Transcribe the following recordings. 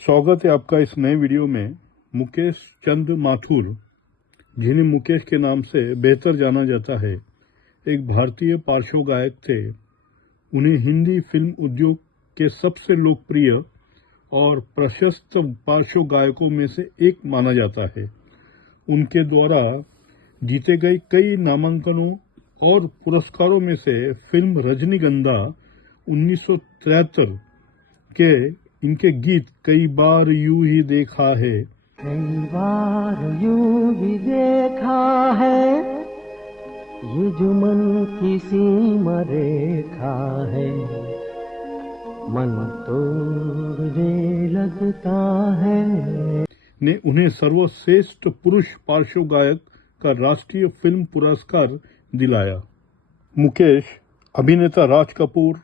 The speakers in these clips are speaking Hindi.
स्वागत है आपका इस नए वीडियो में। मुकेश चंद माथुर, जिन्हें मुकेश के नाम से बेहतर जाना जाता है, एक भारतीय पार्श्व गायक थे। उन्हें हिंदी फिल्म उद्योग के सबसे लोकप्रिय और प्रशस्त पार्श्व गायकों में से एक माना जाता है। उनके द्वारा जीते गए कई नामांकनों और पुरस्कारों में से फिल्म रजनीगंधा 1973 के इनके गीत कई बार यूं ही देखा है, कई बार यूं ही देखा है, ये जो मन की सीमा रेखा है, मन तोड़ने लगता है, ने उन्हें सर्वश्रेष्ठ पुरुष पार्श्व गायक का राष्ट्रीय फिल्म पुरस्कार दिलाया। मुकेश अभिनेता राज कपूर,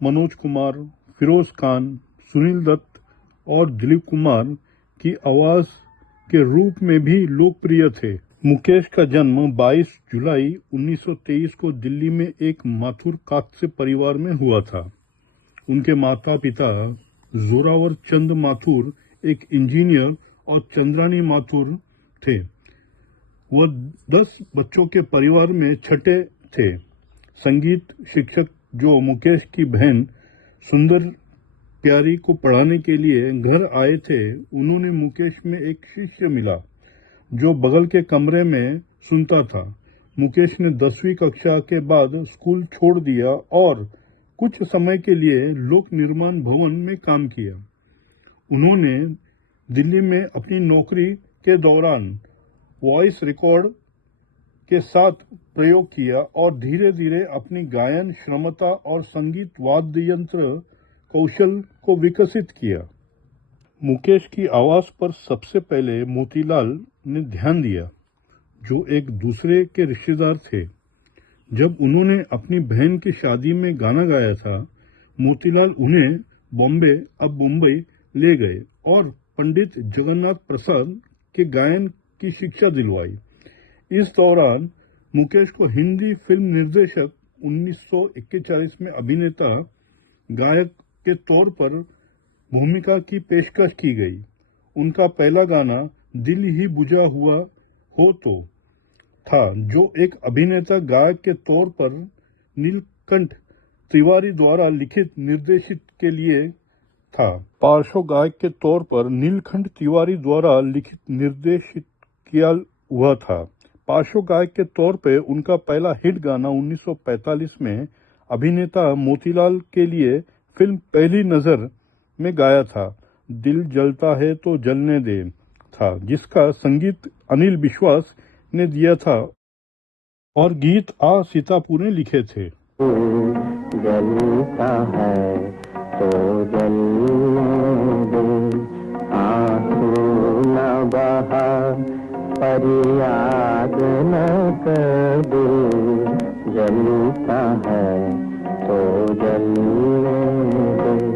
मनोज कुमार, फिरोज खान, सुनील दत्त और दिलीप कुमार की आवाज के रूप में भी लोकप्रिय थे। मुकेश का जन्म 22 जुलाई 1923 को दिल्ली में एक माथुर कात्स्य परिवार में हुआ था। उनके माता पिता जोरावर चंद माथुर एक इंजीनियर और चंद्रानी माथुर थे। वह 10 बच्चों के परिवार में छठे थे। संगीत शिक्षक जो मुकेश की बहन सुंदर प्यारी को पढ़ाने के लिए घर आए थे, उन्होंने मुकेश में एक शिष्य मिला जो बगल के कमरे में सुनता था। मुकेश ने 10वीं कक्षा के बाद स्कूल छोड़ दिया और कुछ समय के लिए लोक निर्माण भवन में काम किया। उन्होंने दिल्ली में अपनी नौकरी के दौरान वॉइस रिकॉर्ड के साथ प्रयोग किया और धीरे धीरे अपनी गायन क्षमता और संगीत वाद्य यंत्र कौशल को विकसित किया। मुकेश की आवाज पर सबसे पहले मोतीलाल ने ध्यान दिया, जो एक दूसरे के रिश्तेदार थे। जब उन्होंने अपनी बहन की शादी में गाना गाया था, मोतीलाल उन्हें बॉम्बे अब मुंबई ले गए और पंडित जगन्नाथ प्रसाद के गायन की शिक्षा दिलवाई। इस दौरान मुकेश को हिंदी फिल्म निर्देशक 1941 में अभिनेता गायक के तौर पर भूमिका की पेशकश की गई। उनका पहला गाना दिल ही बुझा हुआ हो तो था, जो एक अभिनेता गायक के तौर पर नीलकंठ तिवारी द्वारा लिखित निर्देशित के लिए था। पार्श्व गायक के तौर पर नीलकंठ तिवारी द्वारा लिखित निर्देशित किया हुआ था। पार्श्व गायक के तौर पर उनका पहला हिट गाना 1945 में अभिनेता मोतीलाल के लिए फिल्म पहली नजर में गाया था, दिल जलता है तो जलने दे था, जिसका संगीत अनिल विश्वास ने दिया था और गीत आ सीतापुर ने लिखे थे। जलता है तो जलने दे, आंसू न बहा फरियाद न कर दे, जलता है तो जलने दे।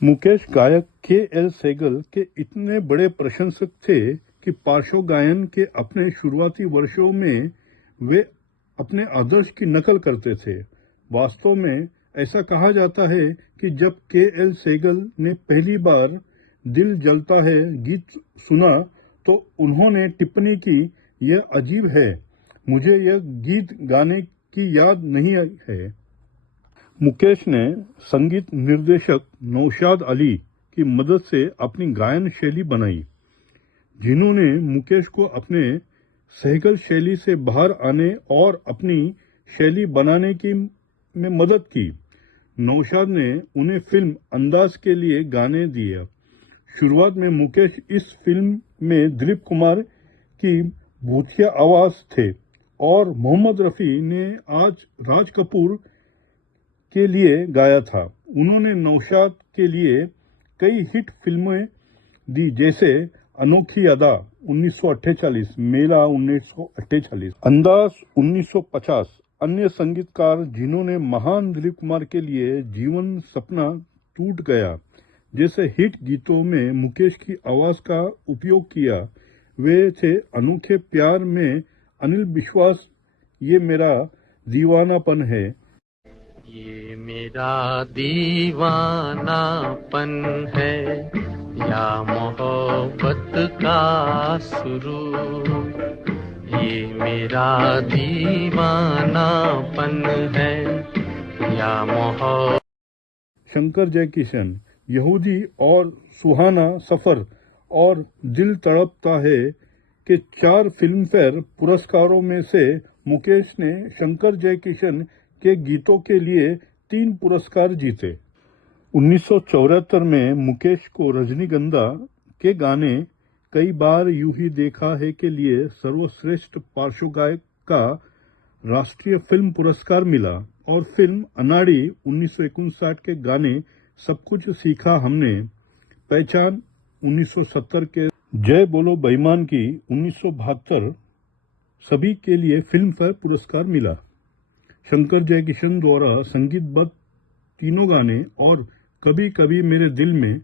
मुकेश गायक के.एल. सहगल के इतने बड़े प्रशंसक थे कि पार्श्व गायन के अपने शुरुआती वर्षों में वे अपने आदर्श की नकल करते थे। वास्तव में ऐसा कहा जाता है कि जब के.एल. सहगल ने पहली बार दिल जलता है गीत सुना तो उन्होंने टिप्पणी की, यह अजीब है, मुझे यह गीत गाने की याद नहीं है। मुकेश ने संगीत निर्देशक नौशाद अली की मदद से अपनी गायन शैली बनाई, जिन्होंने मुकेश को अपने सहगल शैली से बाहर आने और अपनी शैली बनाने की में मदद की। नौशाद ने उन्हें फिल्म अंदाज के लिए गाने दिए। शुरुआत में मुकेश इस फिल्म में दिलीप कुमार की भूतिया आवाज थे और मोहम्मद रफी ने आज राज कपूर के लिए गाया था। उन्होंने नौशाद के लिए कई हिट फिल्में दी, जैसे अनोखी अदा 1948, मेला 1948, अंदाज 1950। अन्य संगीतकार जिन्होंने महान दिलीप कुमार के लिए जीवन सपना टूट गया जैसे हिट गीतों में मुकेश की आवाज का उपयोग किया, वे थे अनोखे प्यार में अनिल विश्वास, ये मेरा दीवानापन है, ये मेरा दीवानापन है, या मोहब्बत का शुरू, ये मेरा दीवानापन है या मोहब्बत। शंकर जयकिशन, यहूदी और सुहाना सफर और दिल तड़पता है के 4 फिल्मफेयर पुरस्कारों में से मुकेश ने शंकर जयकिशन के गीतों के लिए 3 पुरस्कार जीते। 1974 में मुकेश को रजनीगंधा के गाने कई बार यूं ही देखा है के लिए सर्वश्रेष्ठ पार्श्व गायक का राष्ट्रीय फिल्म पुरस्कार मिला और फिल्म अनाड़ी 1959 के गाने सब कुछ सीखा हमने, पहचान 1970 के जय बोलो बेईमान की 1972 सभी के लिए फिल्म फेयर पुरस्कार मिला। शंकर जयकिशन द्वारा संगीतबद्ध तीनों गाने और कभी कभी मेरे दिल में,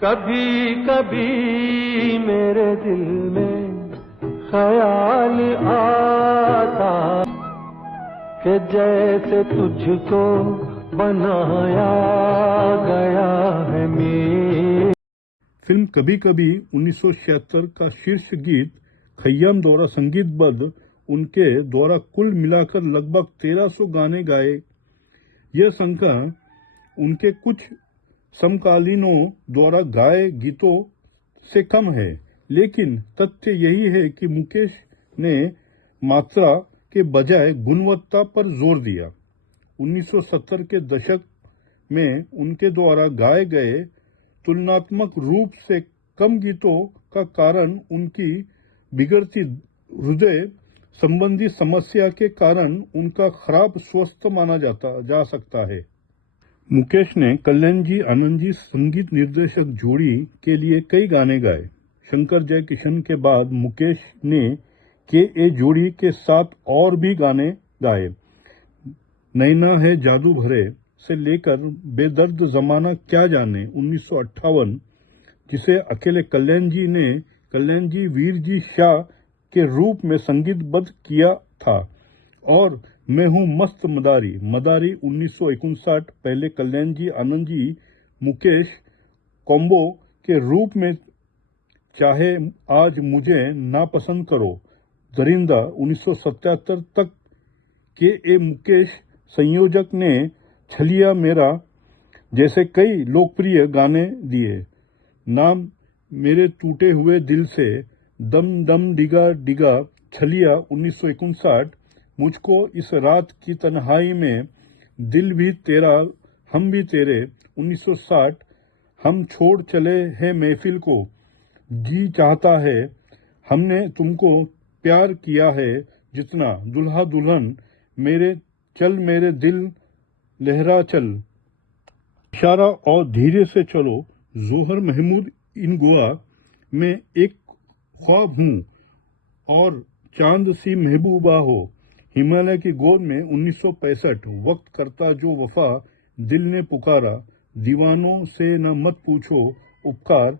कभी कभी मेरे दिल में ख्याल आता कि जैसे तुझको बनाया गया है मेरे। फिल्म कभी कभी 1976 का शीर्ष गीत खय्याम द्वारा संगीतबद्ध उनके द्वारा कुल मिलाकर लगभग 1300 गाने गाए। यह संख्या उनके कुछ समकालीनों द्वारा गाए गीतों से कम है, लेकिन तथ्य यही है कि मुकेश ने मात्रा के बजाय गुणवत्ता पर जोर दिया। 1970 के दशक में उनके द्वारा गाए गए तुलनात्मक रूप से कम गीतों का कारण उनकी बिगड़ती हृदय संबंधी समस्या के कारण उनका खराब स्वास्थ्य माना जा सकता है। मुकेश ने कल्याण जी आनंद जी संगीत निर्देशक जोड़ी के लिए कई गाने गाए। शंकर जयकिशन के बाद मुकेश ने के जोड़ी के साथ और भी गाने गाए। नैना है जादू भरे से लेकर बेदर्द जमाना क्या जाने 1958, जिसे अकेले कल्याण जी वीर जी शाह के रूप में संगीतबद्ध किया था, और मैं हूँ मस्त मदारी 1959 पहले कल्याण जी आनंद जी मुकेश कॉम्बो के रूप में, चाहे आज मुझे नापसंद करो दरिंदा 1977 तक के मुकेश संयोजक ने छलिया मेरा जैसे कई लोकप्रिय गाने दिए। नाम मेरे टूटे हुए दिल से, दम दम डिगा डिगा, छलिया 1959, मुझको इस रात की तन्हाई में, दिल भी तेरा हम भी तेरे 1960, हम छोड़ चले हैं महफिल को, जी चाहता है, हमने तुमको प्यार किया है जितना, दुल्हा दुल्हन, मेरे चल मेरे दिल लहरा चल, इशारा और धीरे से चलो, जोहर महमूद इन गोवा में एक ख्वाब हूँ, और चांद सी महबूबा हो, हिमालय की गोद में 1965, वक्त करता जो वफा, दिल ने पुकारा, दीवानों से न मत पूछो उपकार,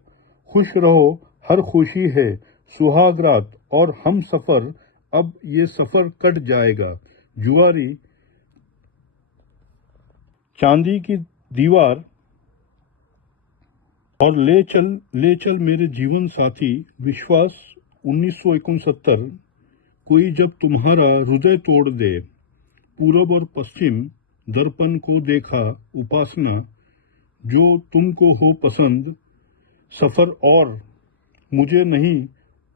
खुश रहो हर खुशी है, सुहाग रात और हम सफर, अब ये सफर कट जाएगा, जुआरी, चांदी की दीवार और ले चल मेरे जीवन साथी, विश्वास 1969, कोई जब तुम्हारा हृदय तोड़ दे, पूरब और पश्चिम, दर्पण को देखा, उपासना, जो तुमको हो पसंद, सफर और मुझे नहीं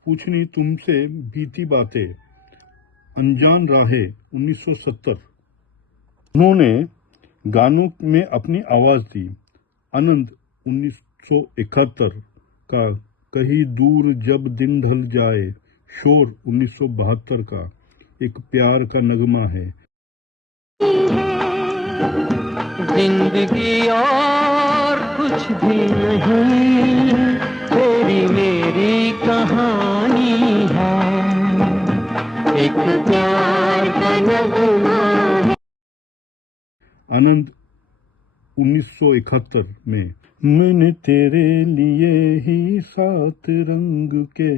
पूछनी तुमसे बीती बातें, अनजान राहें 1970। उन्होंने गानों में अपनी आवाज दी। आनंद 1971 का कहीं दूर जब दिन ढल जाए, शोर 1972 का एक प्यार का नगमा है। जिंदगी और कुछ भी नहीं, तेरी मेरी कहानी है, एक प्यार का नगमा है। आनंद 1971 में, मैंने तेरे लिए ही 7 रंग के,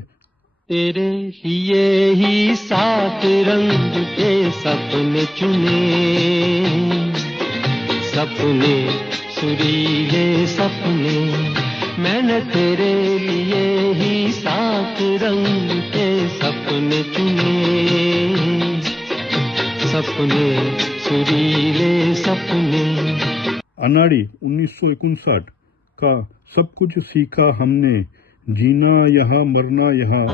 तेरे लिए ही 7 रंग के सपने चुने, सपने सुरीले सपने, मैंने तेरे लिए ही 7 रंग के सपने चुने, सपने सुरीले सपने। अनाड़ी 1959 का सब कुछ सीखा हमने, जीना यहाँ मरना यहाँ।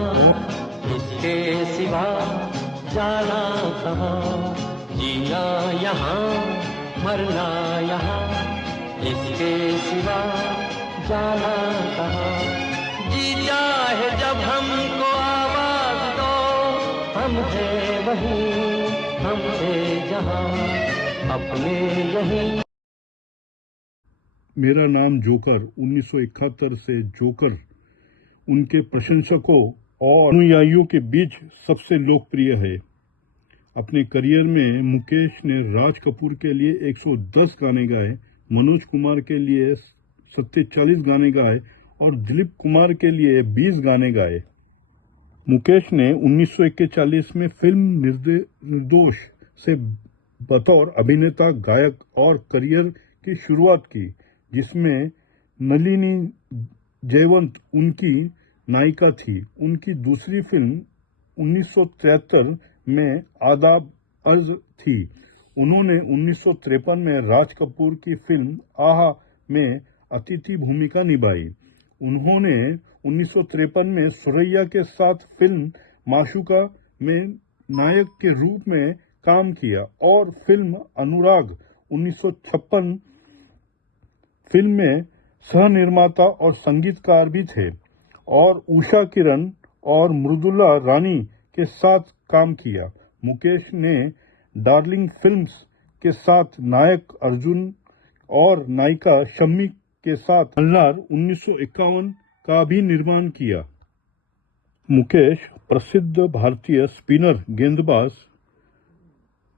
इसके सिवा जाना कहाँ, जीना यहाँ मरना यहाँ। इसके सिवा जाना कहाँ, जी चाहे जब हमको आवाज दो, हम है वहीं, हम है जहाँ, अपने यहीं। मेरा नाम जोकर 1971 से जोकर उनके प्रशंसकों और अनुयायियों के बीच सबसे लोकप्रिय है। अपने करियर में मुकेश ने राज कपूर के लिए 110 गाने गाए, मनोज कुमार के लिए 47 गाने गाए और दिलीप कुमार के लिए 20 गाने गाए। मुकेश ने 1941 में फिल्म निर्दोष से बतौर अभिनेता गायक और करियर की शुरुआत की, जिसमें नलिनी जयवंत उनकी नायिका थी। उनकी दूसरी फिल्म 1973 में आदाब अर्ज थी। उन्होंने 1953 में राज कपूर की फिल्म आहा में अतिथि भूमिका निभाई। उन्होंने 1953 में सुरैया के साथ फिल्म माशूका में नायक के रूप में काम किया और फिल्म अनुराग 1956 फिल्म में सह-निर्माता और संगीतकार भी थे और उषा किरण और मृदुला रानी के साथ काम किया। मुकेश ने डार्लिंग फिल्म्स के साथ नायक अर्जुन और नायिका शम्मी के साथ मल्हार 1951 का भी निर्माण किया। मुकेश प्रसिद्ध भारतीय स्पिनर गेंदबाज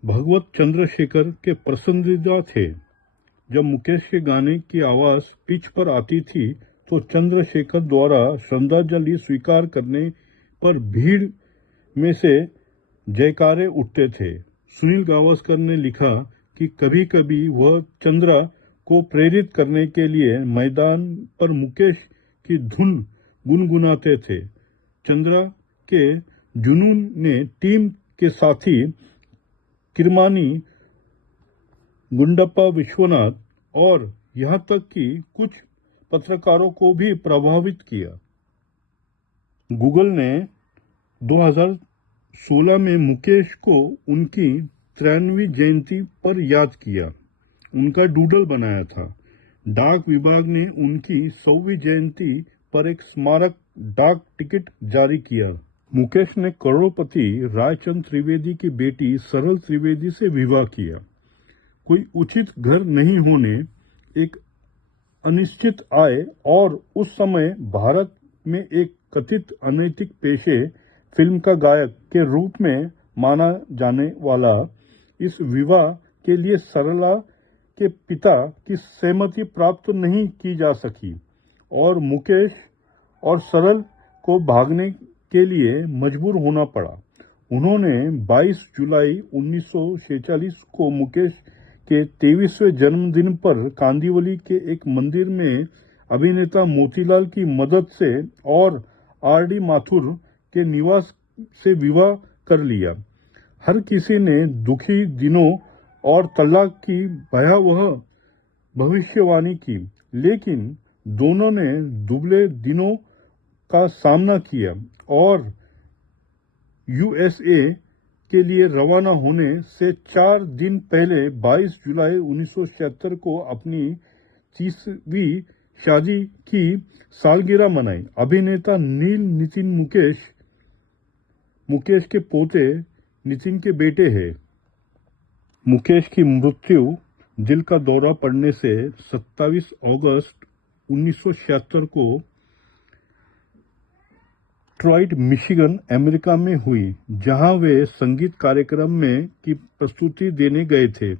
भगवत चंद्रशेखर के पसंदीदा थे। जब मुकेश के गाने की आवाज पिच पर आती थी तो चंद्रशेखर द्वारा श्रद्धांजलि स्वीकार करने पर भीड़ में से जयकारे उठते थे। सुनील गावस्कर ने लिखा कि कभी कभी वह चंद्रा को प्रेरित करने के लिए मैदान पर मुकेश की धुन गुनगुनाते थे। चंद्रा के जुनून ने टीम के साथी किरमानी, गुंडप्पा विश्वनाथ और यहां तक कि कुछ पत्रकारों को भी प्रभावित किया। गूगल ने 2016 में मुकेश को उनकी 93वीं जयंती पर याद किया, उनका डूडल बनाया था। डाक विभाग ने उनकी 100वीं जयंती पर एक स्मारक डाक टिकट जारी किया। मुकेश ने करोड़पति रायचंद त्रिवेदी की बेटी सरल त्रिवेदी से विवाह किया। कोई उचित घर नहीं होने, एक अनिश्चित आय और उस समय भारत में एक कथित अनैतिक पेशे फिल्म का गायक के रूप में माना जाने वाला इस विवाह के लिए सरला के पिता की सहमति प्राप्त नहीं की जा सकी और मुकेश और सरल को भागने के लिए मजबूर होना पड़ा। उन्होंने 22 जुलाई 1946 को मुकेश के 23वें जन्मदिन पर कांदिवली के एक मंदिर में अभिनेता मोतीलाल की मदद से और आर.डी. माथुर के निवास से विवाह कर लिया। हर किसी ने दुखी दिनों और तलाक की भयावह भविष्यवाणी की, लेकिन दोनों ने दुबले दिनों का सामना किया और यूएसए के लिए रवाना होने से 4 दिन पहले 22 जुलाई 1976 को अपनी 30वीं शादी की सालगिरह मनाई। अभिनेता नील नितिन मुकेश के पोते नितिन के बेटे हैं। मुकेश की मृत्यु दिल का दौरा पड़ने से 27 अगस्त 1976 को ट्रॉयड, मिशिगन, अमेरिका में हुई, जहां वे संगीत कार्यक्रम में की प्रस्तुति देने गए थे।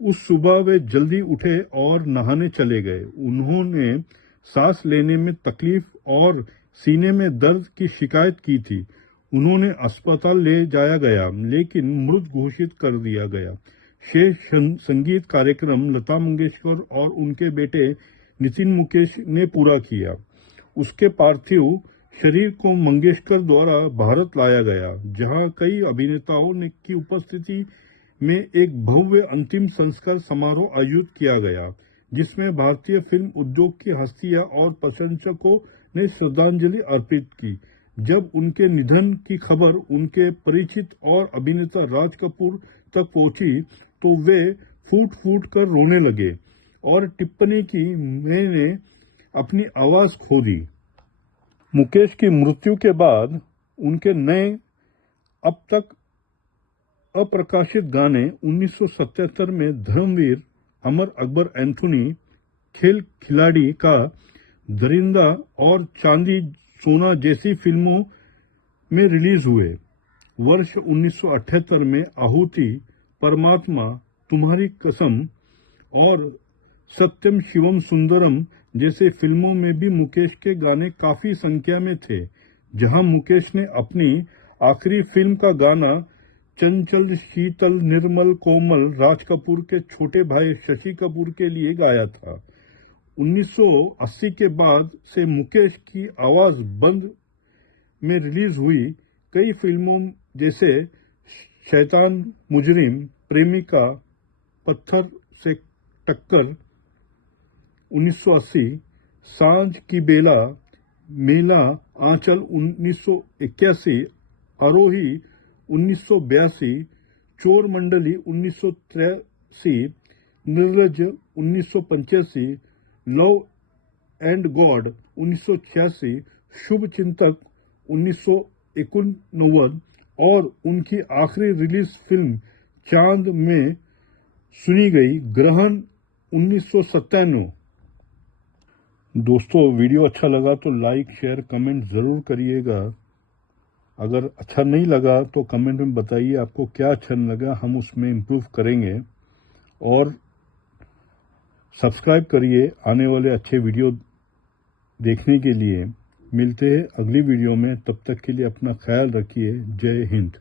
उस सुबह वे जल्दी उठे और नहाने चले गए। उन्होंने सांस लेने में तकलीफ और सीने में दर्द की शिकायत की थी। उन्होंने अस्पताल ले जाया गया, लेकिन मृत घोषित कर दिया गया। शेष संगीत कार्यक्रम लता मंगेशकर और उनके बेटे नितिन मुकेश ने पूरा किया। उसके पार्थिव शरीर को मंगेशकर द्वारा भारत लाया गया, जहां कई अभिनेताओं ने की उपस्थिति में एक भव्य अंतिम संस्कार समारोह आयोजित किया गया, जिसमें भारतीय फिल्म उद्योग की हस्तियां और प्रशंसकों ने श्रद्धांजलि अर्पित की। जब उनके निधन की खबर उनके परिचित और अभिनेता राज कपूर तक पहुंची तो वे फूट फूट कर रोने लगे और टिप्पणी की, मैंने अपनी आवाज खो दी। मुकेश की मृत्यु के बाद उनके नए अब तक अप्रकाशित गाने 1977 में धर्मवीर, अमर अकबर एंथोनी, खेल खिलाड़ी का दरिंदा और चांदी सोना जैसी फिल्मों में रिलीज हुए। वर्ष 1978 में आहुति, परमात्मा, तुम्हारी कसम और सत्यम शिवम सुंदरम जैसे फिल्मों में भी मुकेश के गाने काफी संख्या में थे, जहां मुकेश ने अपनी आखिरी फिल्म का गाना चंचल शीतल निर्मल कोमल राज कपूर के छोटे भाई शशि कपूर के लिए गाया था। 1980 के बाद से मुकेश की आवाज बंद में रिलीज हुई कई फिल्मों जैसे शैतान, मुजरिम, प्रेमिका, पत्थर से टक्कर 1980, सांझ की बेला, मेला आंचल 1981, आरोही 1982, चोर मंडली 1983, निर्लज 1985, लव एंड गॉड 1986, शुभ चिंतक 1989 और उनकी आखिरी रिलीज फिल्म चांद में सुनी गई ग्रहण 1997। दोस्तों, वीडियो अच्छा लगा तो लाइक, शेयर, कमेंट जरूर करिएगा। अगर अच्छा नहीं लगा तो कमेंट में बताइए आपको क्या अच्छा नहीं लगा, हम उसमें इम्प्रूव करेंगे। और सब्सक्राइब करिए आने वाले अच्छे वीडियो देखने के लिए। मिलते हैं अगली वीडियो में, तब तक के लिए अपना ख्याल रखिए। जय हिंद।